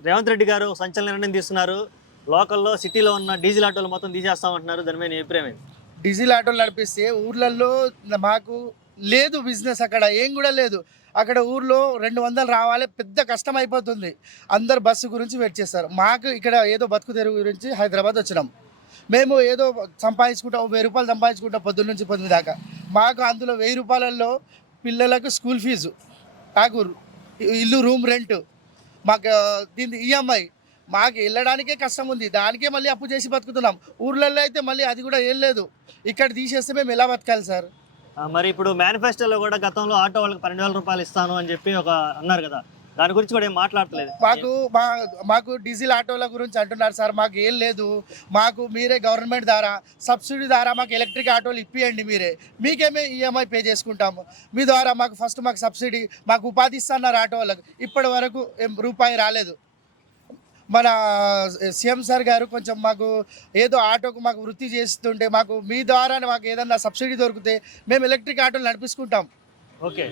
రేవంత్ రెడ్డి గారు సంచలన నిర్ణయం తీసుకున్నారు. లోకల్‌లో సిటీలో ఉన్న డీజిల్ ఆటోలు మొత్తం తీసేస్తామంటున్నారు. దాని మీద నీ అభిప్రాయం ఏంటి? డీజిల్ ఆటోలు నడిపిస్తే ఊర్లల్లో మాకు లేదు బిజినెస్, అక్కడ ఏం కూడా లేదు. అక్కడ ఊర్లో 200 రావాలి, పెద్ద కష్టం అయిపోతుంది. అందరు బస్సు గురించి వెయిట్ చేస్తారు. మాకు ఇక్కడ ఏదో బతుకు తెరువు గురించి హైదరాబాద్ వచ్చినాం. మేము ఏదో సంపాదించుకుంటాం, ₹1000 సంపాదించుకుంటాం పొద్దున్న నుంచి పొద్దున్న దాకా. మాకు అందులో ₹1000 పిల్లలకు స్కూల్ ఫీజు, నాకు ఇల్లు రూమ్ రెంట్, మాకు దీని ఈఎంఐ, మాకు వెళ్ళడానికే కష్టం ఉంది. దానికే మళ్ళీ అప్పు చేసి బతుకుతున్నాం. ఊర్లలో అయితే మళ్ళీ అది కూడా ఏం లేదు. ఇక్కడ తీసేస్తే మేము ఎలా బతకాలి సార్? మరి ఇప్పుడు మేనిఫెస్టోలో కూడా గతంలో ఆటో వాళ్ళకి ₹12,000 ఇస్తాను అని చెప్పి అన్నారు కదా! దాని గురించి కూడా ఏం మాట్లాడట్లేదు. మాకు డీజిల్ ఆటోల గురించి అంటున్నారు సార్. మాకు ఏం లేదు. మాకు మీరే గవర్నమెంట్ ద్వారా సబ్సిడీ ద్వారా మాకు ఎలక్ట్రిక్ ఆటోలు ఇప్పియండి మీరే. మీకేమే ఈఎంఐ పే చేసుకుంటాము. మీ ద్వారా మాకు సబ్సిడీ, మాకు ఉపాధి ఇస్తున్నారు ఆటో వాళ్ళకు. ఇప్పటి వరకు రూపాయి రాలేదు. మన సీఎం సార్ గారు కొంచెం మాకు ఏదో ఆటోకు మాకు వృత్తి చేస్తుంటే, మాకు మీ ద్వారా మాకు ఏదన్నా సబ్సిడీ దొరికితే మేము ఎలక్ట్రిక్ ఆటోలు నడిపించుకుంటాం. ఓకే.